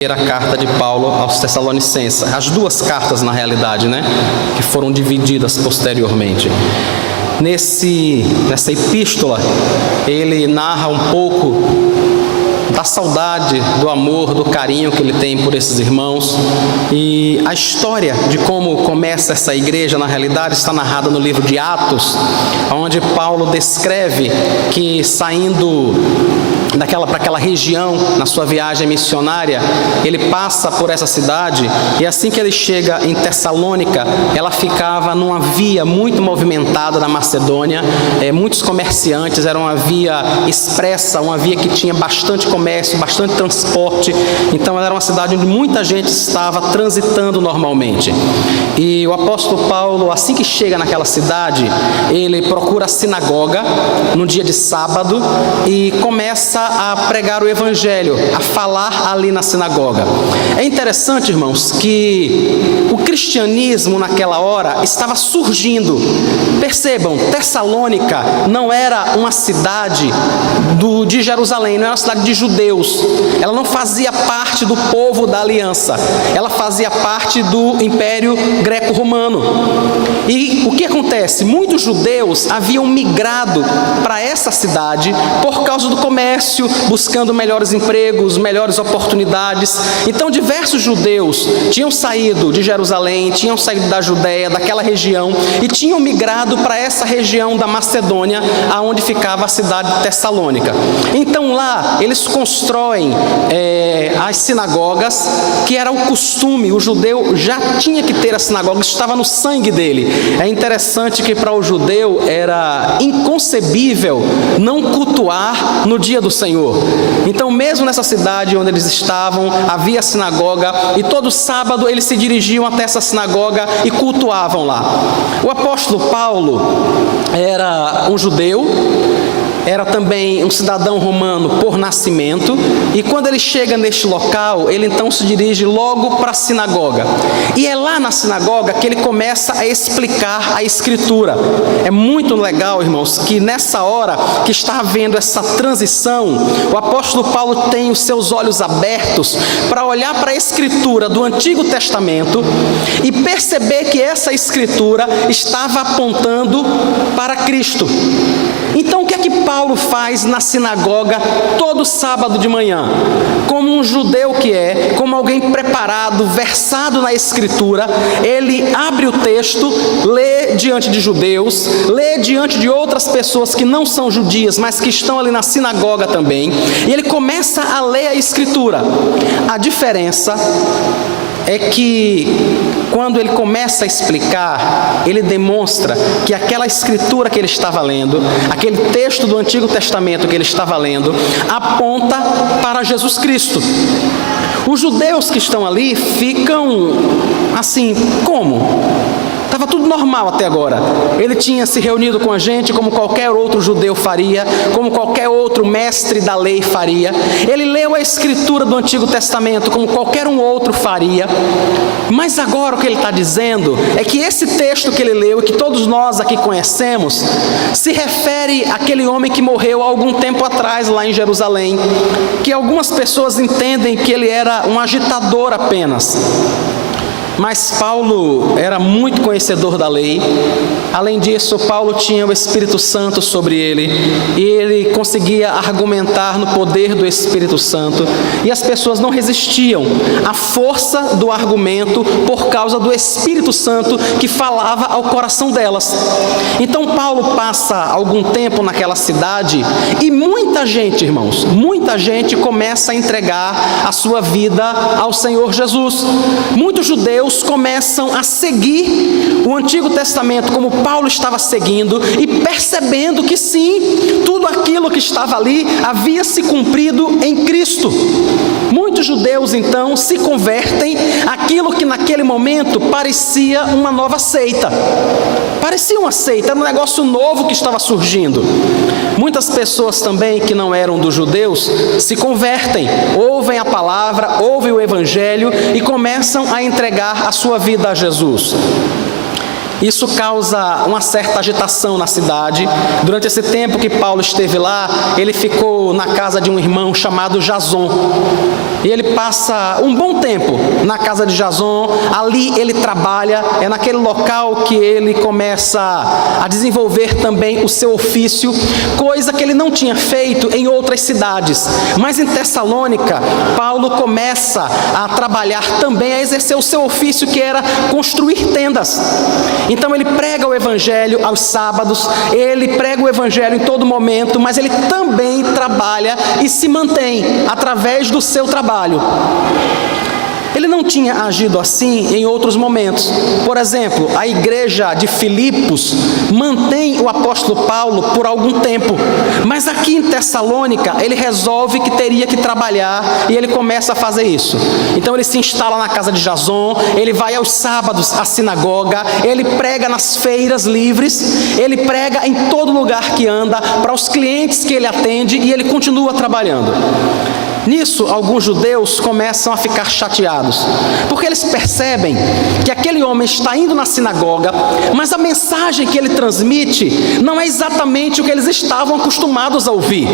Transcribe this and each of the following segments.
primeira carta de Paulo aos Tessalonicenses, as duas cartas na realidade, que foram divididas posteriormente. Nessa epístola, ele narra um pouco da saudade, do amor, do carinho que ele tem por esses irmãos, e a história de como começa essa igreja, na realidade, está narrada no livro de Atos, onde Paulo descreve que saindo para aquela região, na sua viagem missionária, ele passa por essa cidade, e assim que ele chega em Tessalônica, ela ficava numa via muito movimentada da Macedônia, muitos comerciantes, era uma via expressa, uma via que tinha bastante comércio, bastante transporte, então era uma cidade onde muita gente estava transitando normalmente. E o apóstolo Paulo, assim que chega naquela cidade, ele procura a sinagoga no dia de sábado e começa a pregar o evangelho, a falar ali na sinagoga. É interessante, irmãos, que o cristianismo naquela hora estava surgindo. Percebam, Tessalônica não era uma cidade de Jerusalém, não era uma cidade de judeus. Ela não fazia parte do povo da aliança, ela fazia parte do Império Greco-Romano. E o que acontece? Muitos judeus haviam migrado para essa cidade por causa do comércio, buscando melhores empregos, melhores oportunidades. Então diversos judeus tinham saído de Jerusalém, tinham saído da Judéia, daquela região, e tinham migrado para essa região da Macedônia, aonde ficava a cidade de Tessalônica. Então lá eles constroem as sinagogas, que era o costume, o judeu já tinha que ter a sinagoga, isso estava no sangue dele. É interessante que para o judeu era inconcebível não cultuar no dia do Senhor. Então mesmo nessa cidade onde eles estavam, havia sinagoga, e todo sábado eles se dirigiam até essa sinagoga e cultuavam lá. O apóstolo Paulo era um judeu, era também um cidadão romano por nascimento, e quando ele chega neste local, ele então se dirige logo para a sinagoga. E é lá na sinagoga que ele começa a explicar a Escritura. É muito legal, irmãos, que nessa hora que está havendo essa transição, o apóstolo Paulo tem os seus olhos abertos para olhar para a Escritura do Antigo Testamento e perceber que essa Escritura estava apontando para Cristo. Então o que é que Paulo faz na sinagoga todo sábado de manhã? Como um judeu que é, como alguém preparado, versado na Escritura, ele abre o texto, lê diante de judeus, lê diante de outras pessoas que não são judias, mas que estão ali na sinagoga também, e ele começa a ler a Escritura. A diferença é que quando ele começa a explicar, ele demonstra que aquela escritura que ele estava lendo, aquele texto do Antigo Testamento que ele estava lendo, aponta para Jesus Cristo. Os judeus que estão ali ficam assim, como? Estava tudo normal até agora. Ele tinha se reunido com a gente como qualquer outro judeu faria, como qualquer outro mestre da lei faria. Ele leu a Escritura do Antigo Testamento como qualquer um outro faria. Mas agora o que ele está dizendo é que esse texto que ele leu, e que todos nós aqui conhecemos, se refere àquele homem que morreu há algum tempo atrás lá em Jerusalém, que algumas pessoas entendem que ele era um agitador apenas. Mas Paulo era muito conhecedor da lei. Além disso, Paulo tinha o Espírito Santo sobre ele, e ele conseguia argumentar no poder do Espírito Santo, e as pessoas não resistiam à força do argumento por causa do Espírito Santo que falava ao coração delas. Então Paulo passa algum tempo naquela cidade, e muita gente, irmãos, muita gente começa a entregar a sua vida ao Senhor Jesus. Muitos judeus começam a seguir o Antigo Testamento como Paulo estava seguindo, e percebendo que sim, tudo aquilo que estava ali havia se cumprido em Cristo. Muitos judeus então se convertem àquilo que naquele momento parecia uma nova seita. Parecia uma seita, era um negócio novo que estava surgindo. Muitas pessoas também que não eram dos judeus se convertem, ouvem a palavra, ouvem o evangelho e começam a entregar a sua vida a Jesus. Isso causa uma certa agitação na cidade. Durante esse tempo que Paulo esteve lá, ele ficou na casa de um irmão chamado Jason. E ele passa um bom tempo na casa de Jason. Ali ele trabalha, é naquele local que ele começa a desenvolver também o seu ofício, coisa que ele não tinha feito em outras cidades. Mas em Tessalônica, Paulo começa a trabalhar também, a exercer o seu ofício, que era construir tendas. Então ele prega o evangelho aos sábados, ele prega o evangelho em todo momento, mas ele também trabalha e se mantém através do seu trabalho. Ele não tinha agido assim em outros momentos. Por exemplo, a igreja de Filipos mantém o apóstolo Paulo por algum tempo, mas aqui em Tessalônica ele resolve que teria que trabalhar e ele começa a fazer isso. Então ele se instala na casa de Jason, ele vai aos sábados à sinagoga, ele prega nas feiras livres, ele prega em todo lugar que anda, para os clientes que ele atende, e ele continua trabalhando. Nisso, alguns judeus começam a ficar chateados, porque eles percebem que aquele homem está indo na sinagoga, mas a mensagem que ele transmite não é exatamente o que eles estavam acostumados a ouvir.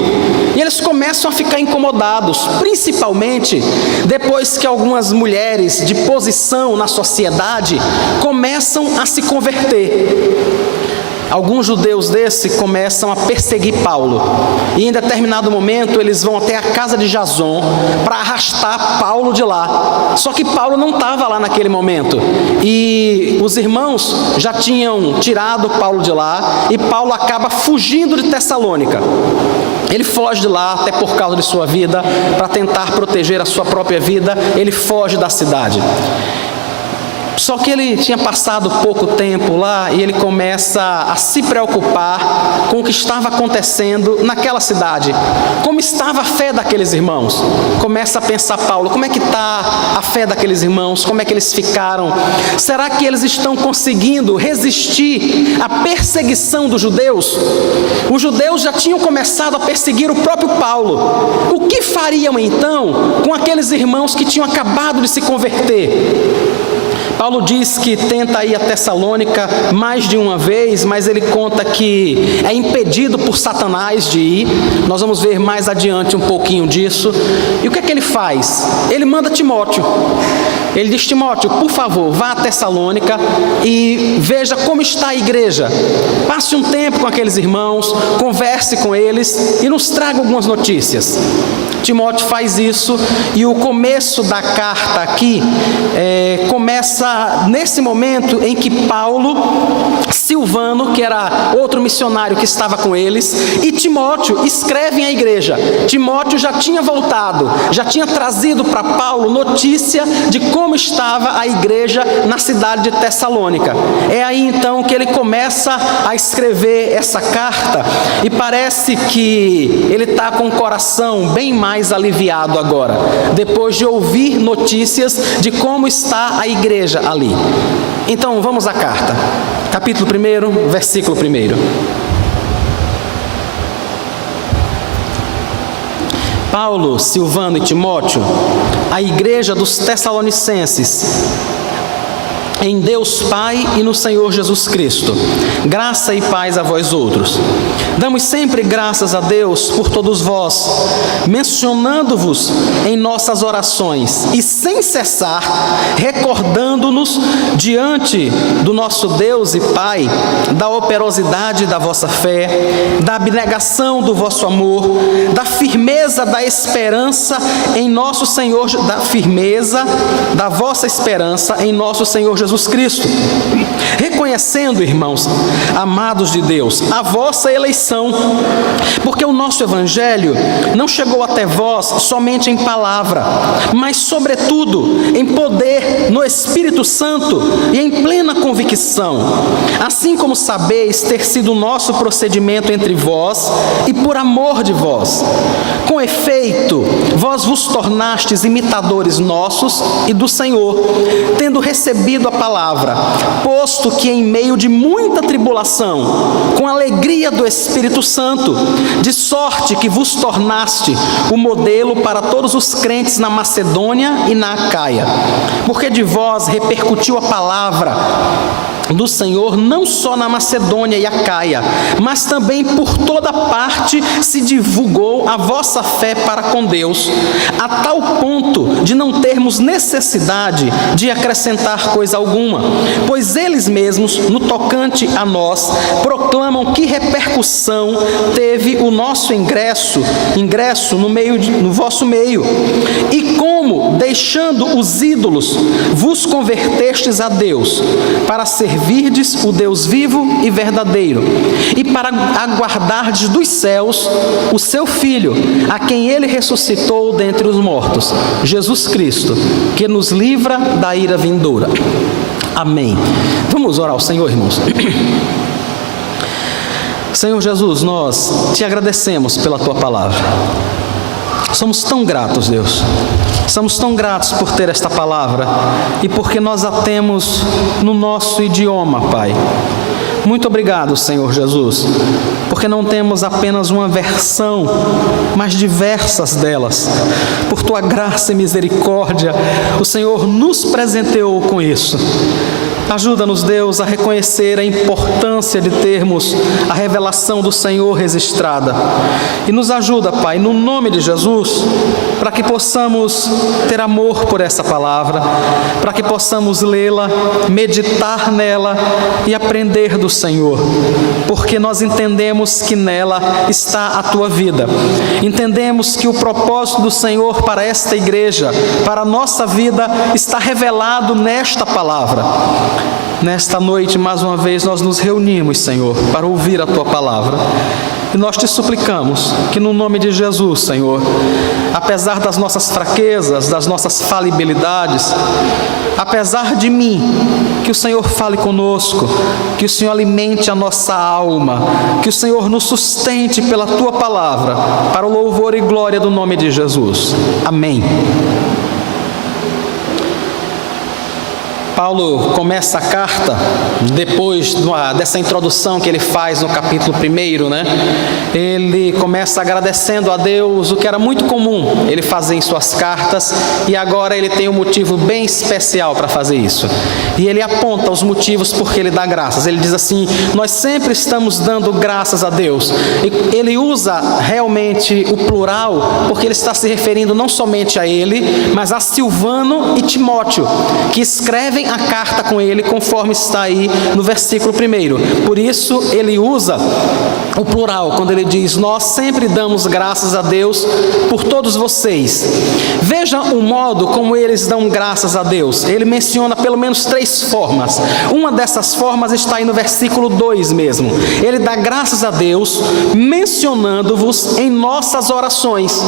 E eles começam a ficar incomodados, principalmente depois que algumas mulheres de posição na sociedade começam a se converter. Alguns judeus começam a perseguir Paulo, e em determinado momento eles vão até a casa de Jason para arrastar Paulo de lá. Só que Paulo não estava lá naquele momento, e os irmãos já tinham tirado Paulo de lá, e Paulo acaba fugindo de Tessalônica. Ele foge de lá até por causa de sua vida, para tentar proteger a sua própria vida, ele foge da cidade. Só que ele tinha passado pouco tempo lá e ele começa a se preocupar com o que estava acontecendo naquela cidade. Como estava a fé daqueles irmãos? Começa a pensar Paulo, como é que está a fé daqueles irmãos? Como é que eles ficaram? Será que eles estão conseguindo resistir à perseguição dos judeus? Os judeus já tinham começado a perseguir o próprio Paulo. O que fariam então com aqueles irmãos que tinham acabado de se converter? Paulo diz que tenta ir a Tessalônica mais de uma vez, mas ele conta que é impedido por Satanás de ir. Nós vamos ver mais adiante um pouquinho disso. E o que é que ele faz? Ele manda Timóteo. Ele diz: Timóteo, por favor, vá a Tessalônica e veja como está a igreja. Passe um tempo com aqueles irmãos, converse com eles e nos traga algumas notícias. Timóteo faz isso, e o começo da carta aqui começa nesse momento em que Paulo, Silvano, que era outro missionário que estava com eles, e Timóteo escrevem à igreja. Timóteo já tinha voltado, já tinha trazido para Paulo notícia de como estava a igreja na cidade de Tessalônica. É aí então que ele começa a escrever essa carta, e parece que ele está com o coração bem mais aliviado agora, depois de ouvir notícias de como está a igreja ali. Então vamos à carta, capítulo 1, versículo 1. Paulo, Silvano e Timóteo, a igreja dos Tessalonicenses, em Deus Pai e no Senhor Jesus Cristo, graça e paz a vós outros. Damos sempre graças a Deus por todos vós, mencionando-vos em nossas orações e sem cessar, recordando-nos diante do nosso Deus e Pai, da operosidade da vossa fé, da abnegação do vosso amor, da firmeza da esperança em nosso Senhor, da firmeza da vossa esperança em nosso Senhor Jesus Cristo, reconhecendo, irmãos, amados de Deus, a vossa eleição, porque o nosso evangelho não chegou até vós somente em palavra, mas sobretudo em poder no Espírito Santo e em plena convicção, assim como sabeis ter sido o nosso procedimento entre vós e por amor de vós. Com efeito, vós vos tornastes imitadores nossos e do Senhor, tendo recebido a palavra, posto que em meio de muita tribulação, com alegria do Espírito Santo, de sorte que vos tornaste o modelo para todos os crentes na Macedônia e na Acaia. porque de vós repercutiu a palavra do Senhor não só na Macedônia e Acaia, mas também por toda parte se divulgou a vossa fé para com Deus, a tal ponto de não termos necessidade de acrescentar coisa alguma, pois eles mesmos, no tocante a nós, proclamam que repercussão teve o nosso ingresso no vosso meio, e como, deixando os ídolos, vos convertestes a Deus, para servirdes o Deus vivo e verdadeiro, e para aguardardes dos céus o seu Filho, a quem ele ressuscitou dentre os mortos, Jesus Cristo, que nos livra da ira vindoura. Amém. Vamos orar ao Senhor, irmãos. Senhor Jesus, nós te agradecemos pela tua palavra. Somos tão gratos, Deus. Somos tão gratos por ter esta palavra e porque nós a temos no nosso idioma, Pai. Muito obrigado, Senhor Jesus, porque não temos apenas uma versão, mas diversas delas. Por tua graça e misericórdia, o Senhor nos presenteou com isso. Ajuda-nos, Deus, a reconhecer a importância de termos a revelação do Senhor registrada. E nos ajuda, Pai, no nome de Jesus, para que possamos ter amor por essa palavra, para que possamos lê-la, meditar nela e aprender do Senhor, porque nós entendemos que nela está a tua vida. Entendemos que o propósito do Senhor para esta igreja, para a nossa vida, está revelado nesta palavra. Nesta noite, mais uma vez, nós nos reunimos, Senhor, para ouvir a tua palavra. E nós te suplicamos que no nome de Jesus, Senhor, apesar das nossas fraquezas, das nossas falibilidades, apesar de mim, que o Senhor fale conosco, que o Senhor alimente a nossa alma, que o Senhor nos sustente pela tua palavra, para o louvor e glória do nome de Jesus. Amém. Paulo começa a carta, depois dessa introdução que ele faz no capítulo 1, né? Ele começa agradecendo a Deus, o que era muito comum ele fazer em suas cartas, e agora ele tem um motivo bem especial para fazer isso. E ele aponta os motivos porque ele dá graças. Ele diz assim: nós sempre estamos dando graças a Deus. E ele usa realmente o plural, porque ele está se referindo não somente a ele, mas a Silvano e Timóteo, que escrevem a carta com ele, conforme está aí no versículo 1. Por isso ele usa o plural, quando ele diz: nós sempre damos graças a Deus por todos vocês. Veja o modo como eles dão graças a Deus. Ele menciona pelo menos 3 formas. Uma dessas formas está aí no versículo 2 mesmo. Ele dá graças a Deus mencionando-vos em nossas orações.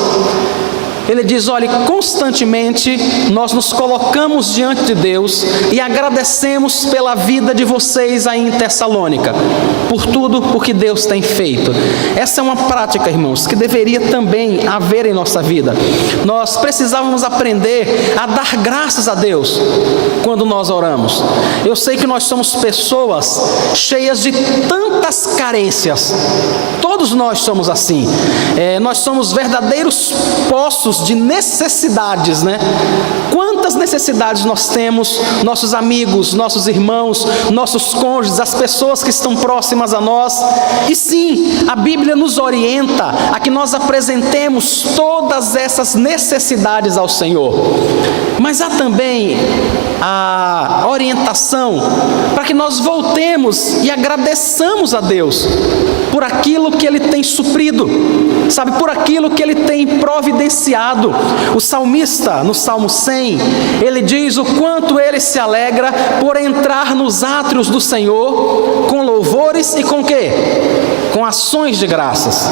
Ele diz: olha, constantemente nós nos colocamos diante de Deus e agradecemos pela vida de vocês aí em Tessalônica, por tudo o que Deus tem feito. Essa é uma prática, irmãos, que deveria também haver em nossa vida. Nós precisávamos aprender a dar graças a Deus quando nós oramos. Eu sei que nós somos pessoas cheias de tantas carências. Todos nós somos assim. Nós somos verdadeiros poços de necessidades, né? Quantas necessidades nós temos, nossos amigos, nossos irmãos, nossos cônjuges, as pessoas que estão próximas a nós. E sim, a Bíblia nos orienta a que nós apresentemos todas essas necessidades ao Senhor. Mas há também a orientação para que nós voltemos e agradeçamos a Deus por aquilo que Ele tem suprido, sabe, por aquilo que Ele tem providenciado. O salmista, no Salmo 100, ele diz o quanto ele se alegra por entrar nos átrios do Senhor com louvores e com quê? Com ações de graças.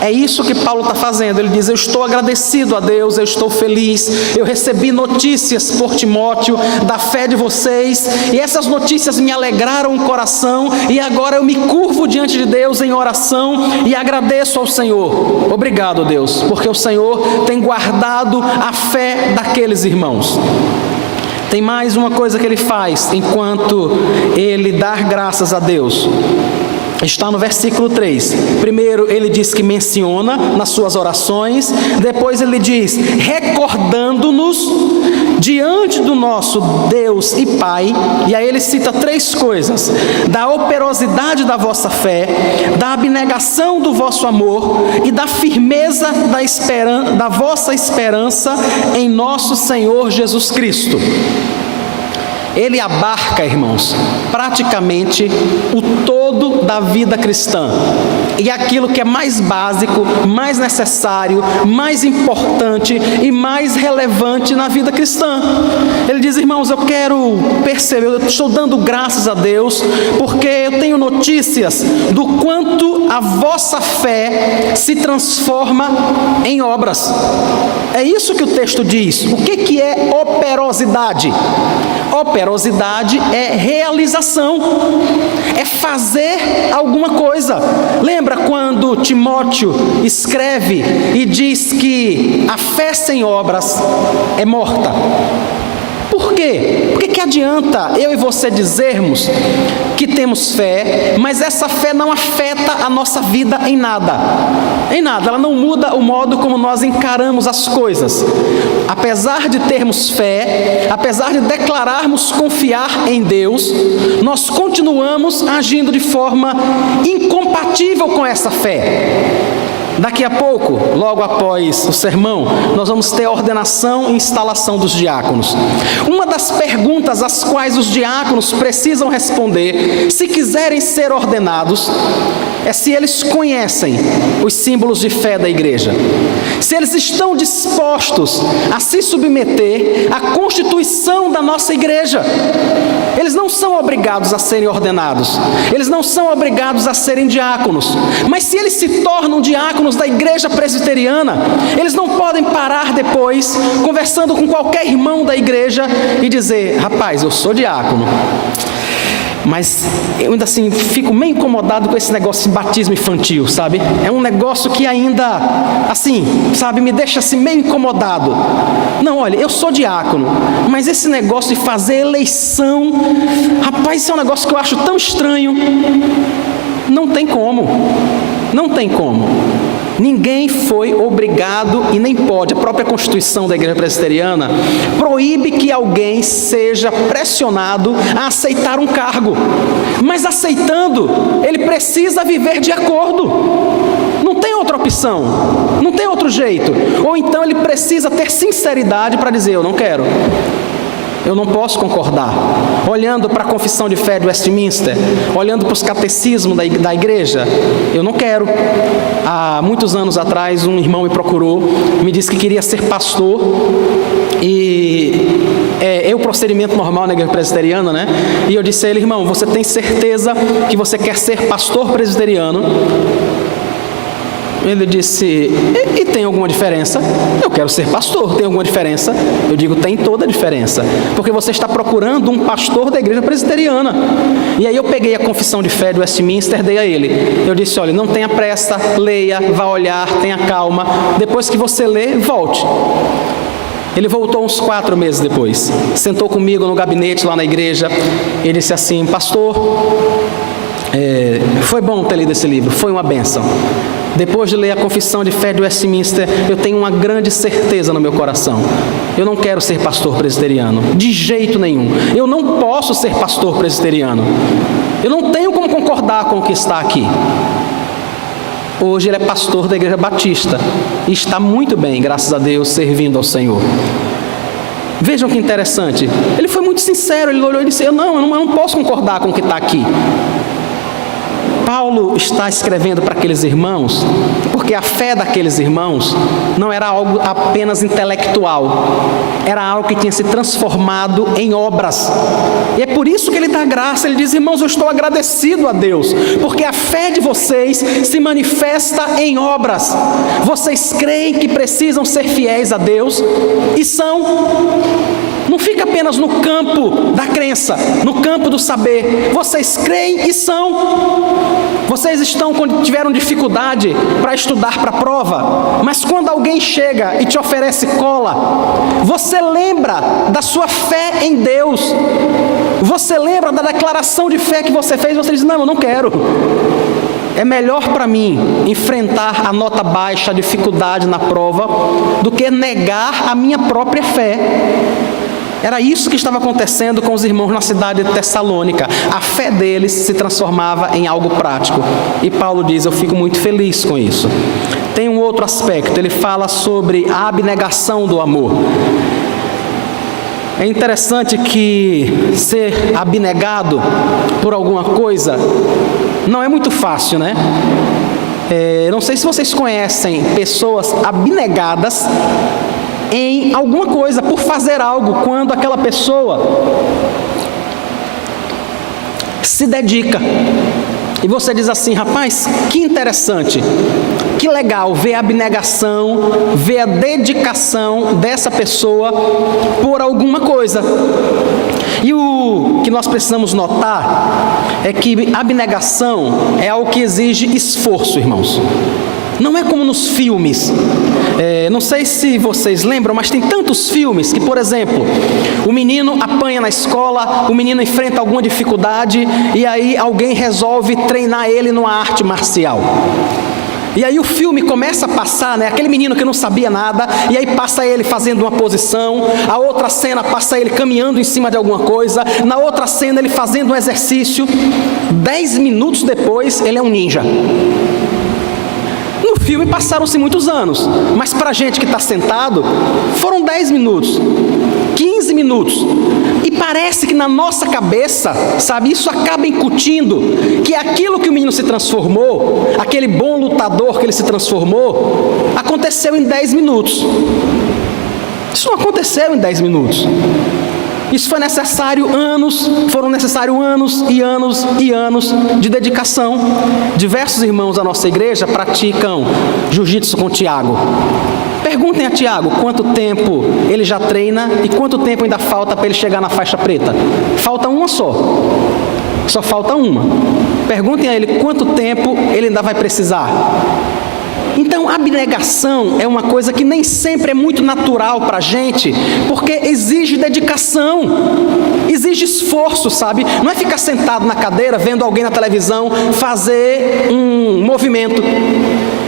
É isso que Paulo está fazendo. Ele diz: eu estou agradecido a Deus, eu estou feliz, eu recebi notícias por Timóteo da fé de vocês, e essas notícias me alegraram o coração, e agora eu me curvo diante de Deus em oração e agradeço ao Senhor. Obrigado, Deus, porque o Senhor tem guardado a fé daqueles irmãos. Tem mais uma coisa que ele faz enquanto ele dá graças a Deus. Está no versículo 3. Primeiro ele diz que menciona nas suas orações. Depois ele diz: recordando-nos diante do nosso Deus e Pai, e aí ele cita 3 coisas: da operosidade da vossa fé, da abnegação do vosso amor e da firmeza da vossa esperança em nosso Senhor Jesus Cristo. Ele abarca, irmãos, praticamente o todo da vida cristã. E aquilo que é mais básico, mais necessário, mais importante e mais relevante na vida cristã. Ele diz: irmãos, eu quero perceber, eu estou dando graças a Deus, porque eu tenho notícias do quanto a vossa fé se transforma em obras. É isso que o texto diz. O que é operosidade? Operosidade é realização, é fazer alguma coisa. Lembra quando Timóteo escreve e diz que a fé sem obras é morta? Por quê? Por que adianta eu e você dizermos que temos fé, mas essa fé não afeta a nossa vida em nada? Em nada, ela não muda o modo como nós encaramos as coisas. Apesar de termos fé, apesar de declararmos confiar em Deus, nós continuamos agindo de forma incompatível com essa fé. Daqui a pouco, logo após o sermão, nós vamos ter a ordenação e instalação dos diáconos. Uma das perguntas às quais os diáconos precisam responder, se quiserem ser ordenados, é se eles conhecem os símbolos de fé da igreja, se eles estão dispostos a se submeter à constituição da nossa igreja. Eles não são obrigados a serem ordenados, eles não são obrigados a serem diáconos, mas se eles se tornam diáconos da igreja presbiteriana, eles não podem parar depois, conversando com qualquer irmão da igreja, e dizer: rapaz, eu sou diácono, mas eu ainda assim fico meio incomodado com esse negócio de batismo infantil, sabe? É um negócio que ainda, assim, sabe, me deixa assim meio incomodado. Não, olha, eu sou diácono, mas esse negócio de fazer eleição, rapaz, isso é um negócio que eu acho tão estranho. Não tem como, não tem como. Ninguém foi obrigado e nem pode. A própria Constituição da Igreja Presbiteriana proíbe que alguém seja pressionado a aceitar um cargo. Mas aceitando, ele precisa viver de acordo. Não tem outra opção, não tem outro jeito. Ou então ele precisa ter sinceridade para dizer: eu não quero. Eu não posso concordar. Olhando para a confissão de fé de Westminster, olhando para os catecismos da igreja, eu não quero. Há muitos anos atrás, um irmão me procurou, me disse que queria ser pastor, e é o procedimento normal na igreja presbiteriana, né? E eu disse a ele: irmão, você tem certeza que você quer ser pastor presbiteriano? Ele disse: e tem alguma diferença? Eu quero ser pastor, tem alguma diferença? Eu digo: tem toda a diferença, porque você está procurando um pastor da igreja presbiteriana. E aí eu peguei a confissão de fé de Westminster, dei a ele. Eu disse: olha, não tenha pressa, leia, vá olhar, tenha calma, depois que você lê, volte. Ele voltou uns 4 meses depois, sentou comigo no gabinete lá na igreja, ele disse assim: pastor, foi bom ter lido esse livro, foi uma bênção. Depois de ler a confissão de fé de Westminster, eu tenho uma grande certeza no meu coração: eu não quero ser pastor presbiteriano, de jeito nenhum. Eu não posso ser pastor presbiteriano. Eu não tenho como concordar com o que está aqui. Hoje ele é pastor da Igreja Batista e está muito bem, graças a Deus, servindo ao Senhor. Vejam que interessante, ele foi muito sincero, ele olhou e disse: eu não posso concordar com o que está aqui. Paulo está escrevendo para aqueles irmãos, porque a fé daqueles irmãos não era algo apenas intelectual, era algo que tinha se transformado em obras. E é por isso que ele dá graça, ele diz: irmãos, eu estou agradecido a Deus, porque a fé de vocês se manifesta em obras. Vocês creem que precisam ser fiéis a Deus, e são. Não fica apenas no campo da crença, no campo do saber. Vocês creem e são. Vocês estão, quando tiveram dificuldade para estudar para a prova, mas quando alguém chega e te oferece cola, você lembra da sua fé em Deus. Você lembra da declaração de fé que você fez, você diz: não, eu não quero. É melhor para mim enfrentar a nota baixa, a dificuldade na prova, do que negar a minha própria fé. Era isso que estava acontecendo com os irmãos na cidade de Tessalônica. A fé deles se transformava em algo prático. E Paulo diz: eu fico muito feliz com isso. Tem um outro aspecto, ele fala sobre a abnegação do amor. É interessante que ser abnegado por alguma coisa não é muito fácil, né? Não sei se vocês conhecem pessoas abnegadas em alguma coisa, por fazer algo, quando aquela pessoa se dedica. E você diz assim: rapaz, que interessante, que legal ver a abnegação, ver a dedicação dessa pessoa por alguma coisa. E o que nós precisamos notar é que abnegação é algo que exige esforço, irmãos. Não é como nos filmes. Não sei se vocês lembram, mas tem tantos filmes que, por exemplo, o menino apanha na escola, o menino enfrenta alguma dificuldade e aí alguém resolve treinar ele numa arte marcial. E aí o filme começa a passar, né? Aquele menino que não sabia nada, e aí passa ele fazendo uma posição, a outra cena passa ele caminhando em cima de alguma coisa, na outra cena ele fazendo um exercício. 10 minutos depois ele é um ninja. No filme passaram-se muitos anos, mas para a gente que está sentado, foram 10 minutos, 15 minutos, e parece que na nossa cabeça, sabe, isso acaba incutindo que aquilo que o menino se transformou, aquele bom lutador que ele se transformou, aconteceu em 10 minutos. Isso não aconteceu em 10 minutos. Isso foi necessário anos, foram necessários anos e anos e anos de dedicação. Diversos irmãos da nossa igreja praticam jiu-jitsu com Tiago. Perguntem a Tiago quanto tempo ele já treina e quanto tempo ainda falta para ele chegar na faixa preta. Falta uma só falta uma. Perguntem a ele quanto tempo ele ainda vai precisar. Então, a abnegação é uma coisa que nem sempre é muito natural para a gente, porque exige dedicação, exige esforço, sabe? Não é ficar sentado na cadeira, vendo alguém na televisão fazer um movimento.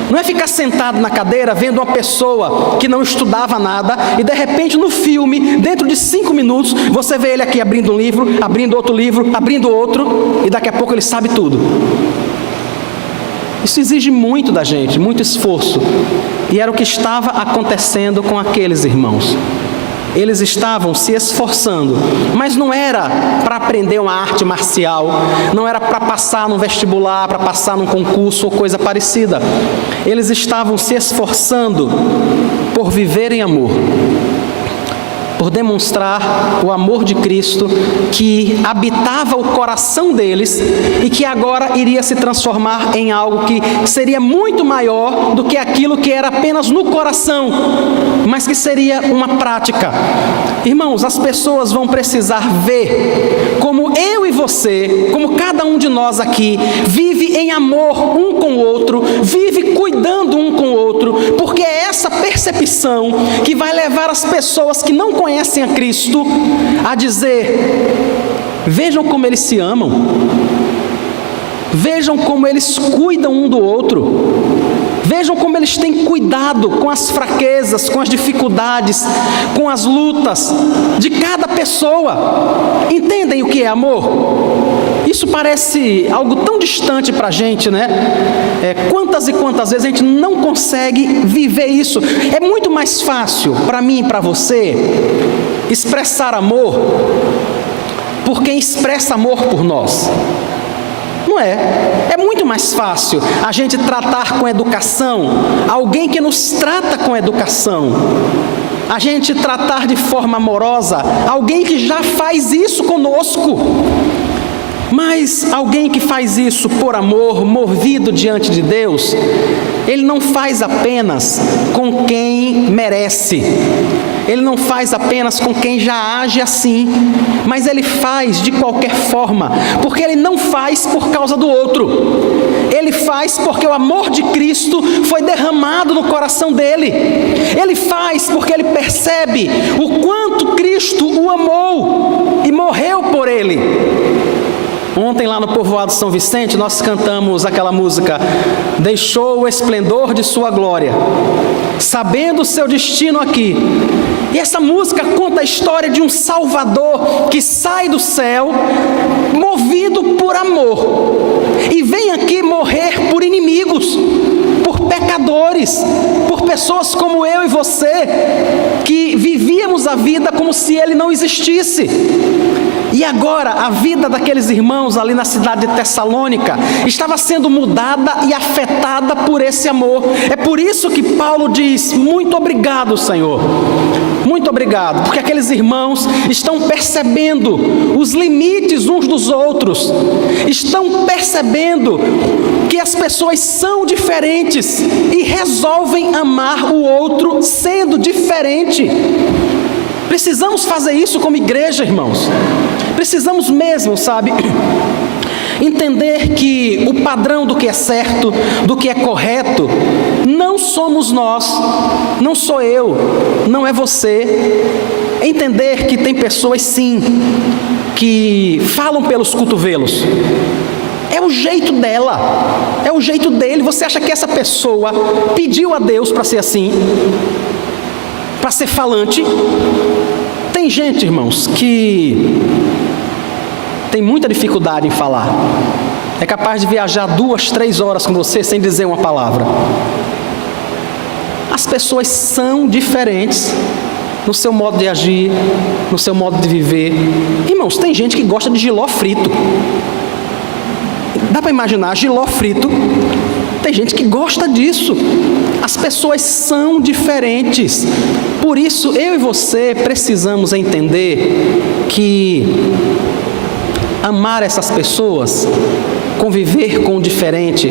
Não é ficar sentado na cadeira, vendo uma pessoa que não estudava nada, e de repente no filme, dentro de 5 minutos, você vê ele aqui abrindo um livro, abrindo outro livro, abrindo outro, e daqui a pouco ele sabe tudo. Isso exige muito da gente, muito esforço. E era o que estava acontecendo com aqueles irmãos. Eles estavam se esforçando, mas não era para aprender uma arte marcial, não era para passar num vestibular, para passar num concurso ou coisa parecida. Eles estavam se esforçando por viver em amor, por demonstrar o amor de Cristo que habitava o coração deles e que agora iria se transformar em algo que seria muito maior do que aquilo que era apenas no coração, mas que seria uma prática. Irmãos, as pessoas vão precisar ver como eu e você, como cada um de nós aqui, vive em amor um com o outro, vive cuidando um com o outro, porque é essa percepção que vai levar as pessoas que não conhecem a Cristo a dizer: vejam como eles se amam, vejam como eles cuidam um do outro, vejam como eles têm cuidado com as fraquezas, com as dificuldades, com as lutas de cada pessoa. Entendem o que é amor? Isso parece algo tão distante para a gente, né? Quantas e quantas vezes a gente não consegue viver isso. É muito mais fácil para mim e para você expressar amor por quem expressa amor por nós. Não é? É muito mais fácil a gente tratar com educação alguém que nos trata com educação. A gente tratar de forma amorosa alguém que já faz isso conosco. Mas alguém que faz isso por amor, movido diante de Deus, ele não faz apenas com quem merece, ele não faz apenas com quem já age assim, mas ele faz de qualquer forma, porque ele não faz por causa do outro, ele faz porque o amor de Cristo foi derramado no coração dele, ele faz porque ele percebe o quanto Cristo o amou e morreu por ele. Ontem lá no povoado São Vicente nós cantamos aquela música: deixou o esplendor de sua glória, sabendo o seu destino aqui, E essa música conta a história de um Salvador que sai do céu, movido por amor, e vem aqui morrer por inimigos, por pecadores, por pessoas como eu e você, que vivíamos a vida como se ele não existisse. E agora a vida daqueles irmãos ali na cidade de Tessalônica estava sendo mudada e afetada por esse amor. É por isso que Paulo diz: muito obrigado, Senhor. Muito obrigado, porque aqueles irmãos estão percebendo os limites uns dos outros, estão percebendo que as pessoas são diferentes e resolvem amar o outro sendo diferente. Precisamos fazer isso como igreja, irmãos. Precisamos mesmo, sabe, entender que o padrão do que é certo, do que é correto, não somos nós, não sou eu, não é você. Entender que tem pessoas sim, que falam pelos cotovelos. É o jeito dela, é o jeito dele. Você acha que essa pessoa pediu a Deus para ser assim? Para ser falante? Tem gente, irmãos, que tem muita dificuldade em falar. É capaz de viajar 2, 3 horas com você sem dizer uma palavra. As pessoas são diferentes no seu modo de agir, no seu modo de viver. Irmãos, tem gente que gosta de jiló frito. Dá para imaginar jiló frito? Tem gente que gosta disso. As pessoas são diferentes. Por isso, eu e você precisamos entender que amar essas pessoas, conviver com o diferente,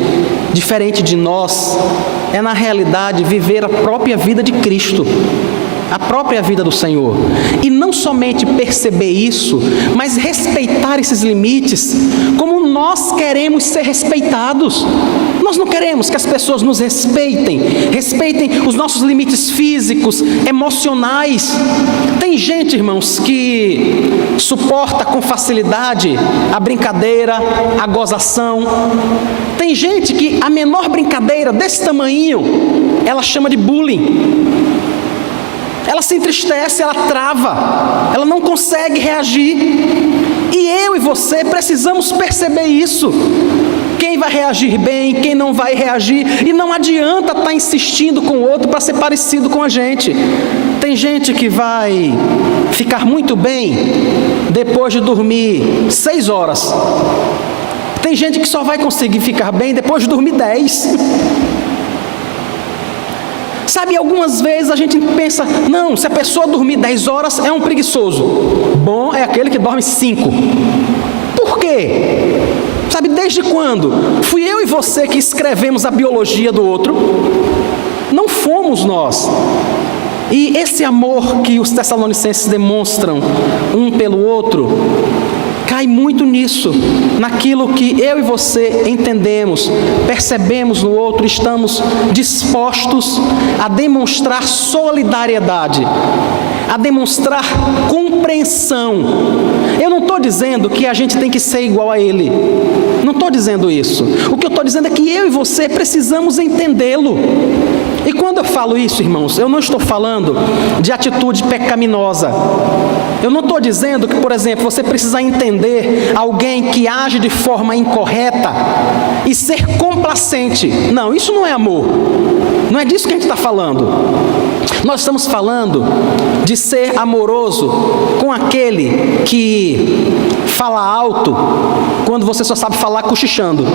diferente de nós, é na realidade viver a própria vida de Cristo, a própria vida do Senhor. E não somente perceber isso, mas respeitar esses limites como nós queremos ser respeitados. Nós não queremos que as pessoas nos respeitem os nossos limites físicos, emocionais. Tem gente, irmãos, que suporta com facilidade a brincadeira, a gozação. Tem gente que a menor brincadeira desse tamanhinho, ela chama de bullying. Ela se entristece, ela trava, ela não consegue reagir. E eu e você precisamos perceber isso. Quem vai reagir bem, quem não vai reagir. E não adianta estar insistindo com o outro para ser parecido com a gente. Tem gente que vai ficar muito bem depois de dormir 6 horas. Tem gente que só vai conseguir ficar bem depois de dormir 10. Sabe, algumas vezes a gente pensa: não, se a pessoa dormir 10 horas é um preguiçoso. Bom é aquele que dorme 5. Por quê? Sabe, desde quando? Fui eu e você que escrevemos a biologia do outro? Não fomos nós. E esse amor que os tessalonicenses demonstram um pelo outro cai muito nisso, naquilo que eu e você entendemos, percebemos no outro, estamos dispostos a demonstrar solidariedade, a demonstrar compreensão. Eu não estou dizendo que a gente tem que ser igual a ele, não estou dizendo isso. O que eu estou dizendo é que eu e você precisamos entendê-lo. E quando eu falo isso, irmãos, eu não estou falando de atitude pecaminosa. Eu não estou dizendo que, por exemplo, você precisa entender alguém que age de forma incorreta e ser complacente. Não, isso não é amor. Não é disso que a gente está falando. Nós estamos falando de ser amoroso com aquele que fala alto quando você só sabe falar cochichando.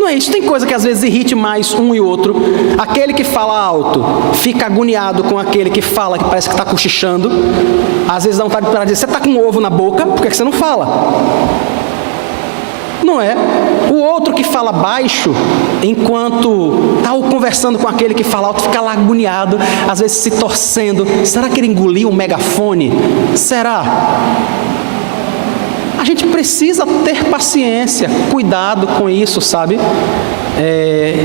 Não é isso. Tem coisa que às vezes irrite mais um e outro. Aquele que fala alto fica agoniado com aquele que fala que parece que está cochichando. Às vezes dá vontade de dizer: você está com um ovo na boca, por que você não fala? Não é? O outro que fala baixo, enquanto está conversando com aquele que fala alto, fica lá agoniado, às vezes se torcendo. Será que ele engoliu um megafone? Será? A gente precisa ter paciência, cuidado com isso, sabe?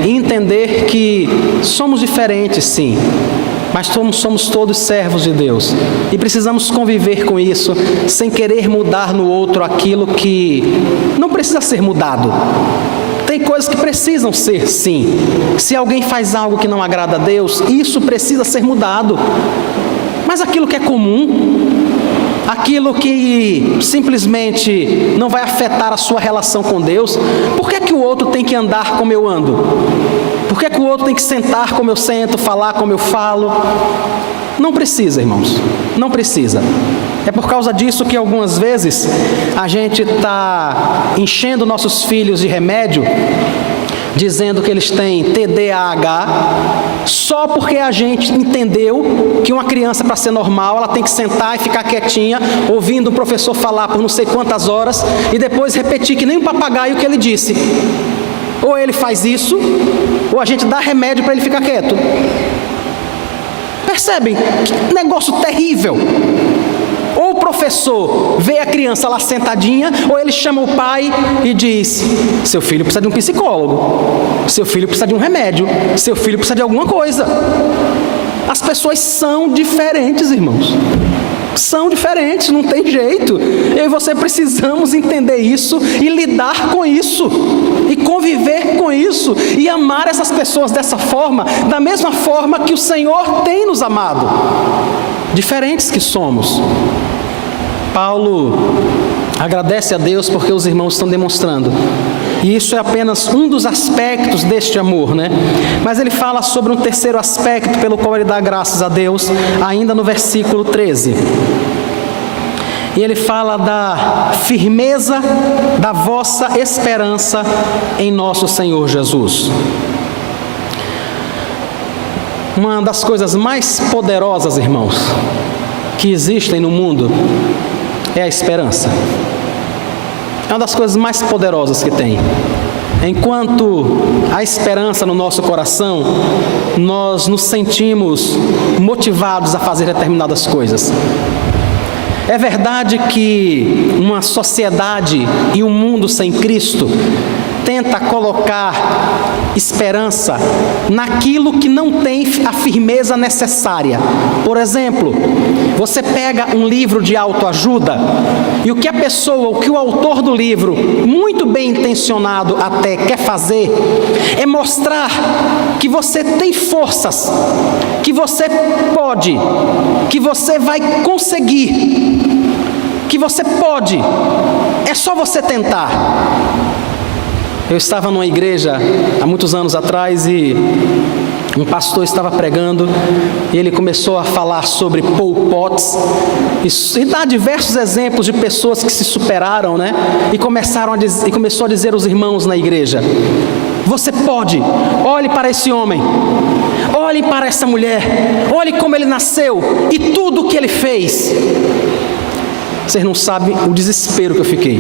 E entender que somos diferentes, sim, mas somos todos servos de Deus. E precisamos conviver com isso, sem querer mudar no outro aquilo que não precisa ser mudado. Tem Tem coisas que precisam ser, sim. Se alguém faz algo que não agrada a Deus, isso precisa ser mudado. Mas aquilo que é comum, aquilo que simplesmente não vai afetar a sua relação com Deus, por que o outro tem que andar como eu ando? Por que o outro tem que sentar como eu sento, falar como eu falo? Não precisa, irmãos, não precisa. É por causa disso que algumas vezes a gente está enchendo nossos filhos de remédio, dizendo que eles têm TDAH, só porque a gente entendeu que uma criança, para ser normal, ela tem que sentar e ficar quietinha, ouvindo o professor falar por não sei quantas horas, e depois repetir que nem um papagaio o que ele disse. Ou ele faz isso, ou a gente dá remédio para ele ficar quieto. Percebem? Que negócio terrível. Ou o professor vê a criança lá sentadinha, ou ele chama o pai e diz: seu filho precisa de um psicólogo, seu filho precisa de um remédio, seu filho precisa de alguma coisa. As pessoas são diferentes, irmãos. São diferentes, não tem jeito. Eu e você precisamos entender isso e lidar com isso, e conviver com isso, e amar essas pessoas dessa forma, da mesma forma que o Senhor tem nos amado. Diferentes que somos. Paulo agradece a Deus porque os irmãos estão demonstrando. E isso é apenas um dos aspectos deste amor, né? Mas ele fala sobre um terceiro aspecto pelo qual ele dá graças a Deus, ainda no versículo 13. E ele fala da firmeza da vossa esperança em nosso Senhor Jesus. Uma das coisas mais poderosas, irmãos, que existem no mundo é a esperança. É uma das coisas mais poderosas que tem. Enquanto há esperança no nosso coração, nós nos sentimos motivados a fazer determinadas coisas. É verdade que uma sociedade e um mundo sem Cristo tenta colocar esperança naquilo que não tem a firmeza necessária. Por exemplo, você pega um livro de autoajuda e o que a pessoa, o que o autor do livro, muito bem intencionado até, quer fazer, é mostrar que você tem forças, que você pode, que você vai conseguir, que você pode, é só você tentar. Eu estava numa igreja há muitos anos atrás e um pastor estava pregando e ele começou a falar sobre Pol Pot e dá diversos exemplos de pessoas que se superaram, né? E começou a dizer aos irmãos na igreja: você pode, olhe para esse homem, olhe para essa mulher, olhe como ele nasceu e tudo o que ele fez. Vocês não sabem o desespero que eu fiquei,